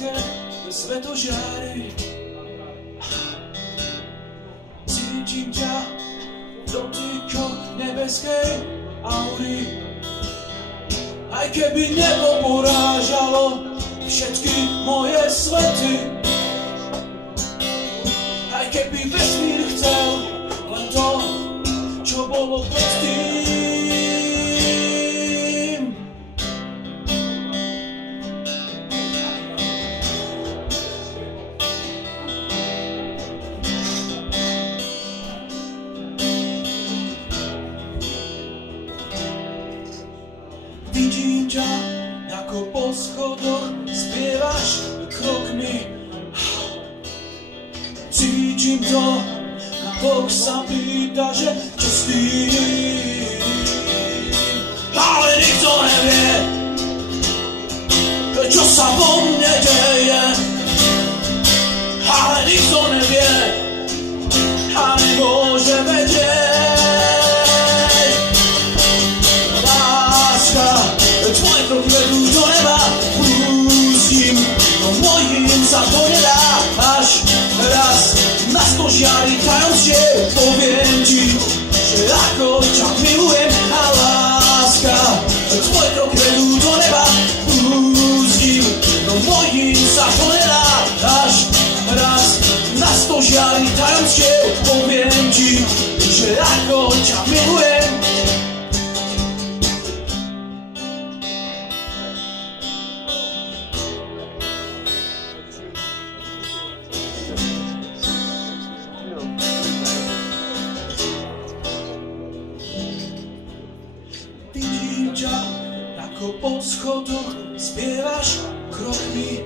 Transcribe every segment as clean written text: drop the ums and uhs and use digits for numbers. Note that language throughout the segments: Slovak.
nebeské svetožiary. Cítim ťa v dotykoch nebeskej aury. Aj keby nebo porážalo všetky moje svety, aj keby vesmír chcel len to, čo bolo predtým. Vidím ťa, ako po schodoch spievaš krokmi. Cítim to, a Boh sa pýta, že čo s tým. Ale nikto nevie, čo sa vo mne deje. Ale nikto nevie a nemôže vedieť. Láska, tvoj krok vedú do neba, pustím, no mojim sa to nedá. Až raz na stožiari tajomstiev poviem ti, že ako ťa milujem. A láska, tvoj krok vedú do neba, pustím, no mojim sa to nedá. Až raz na stožiari tajomstiev poviem ti, že ako ťa milujem. Vidím ťa, ako po schodoch spievaš krokmi.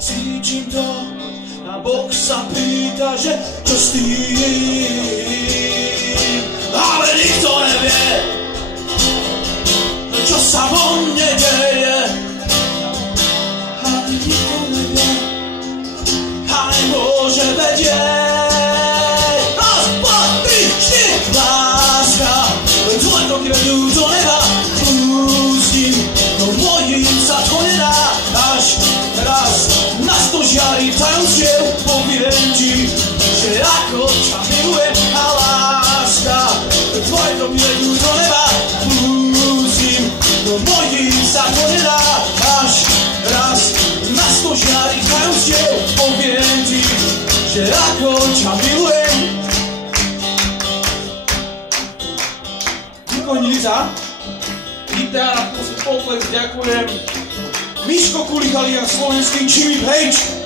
Cítim to, a Boh sa pýta, že čo s tým. Ale nikto nevie, čo sa vo mne deje. Ale nikto nevie a nemôže vedieť. Tvoj kroky vedú do neba, pustím, no mojim sa to nedá. Až raz na stožiari tajomstiev poviem ti, že ako ťa milujem. A láska, tvoj kroky vedú do neba, pustím, no mojim sa to nedá. Až raz na stožiari tajomstiev poviem ti, že ako ťa milujem. Konica, gitara, pokles, ďakujem. Miško Kulikaliak, slovenský Jimmy Page.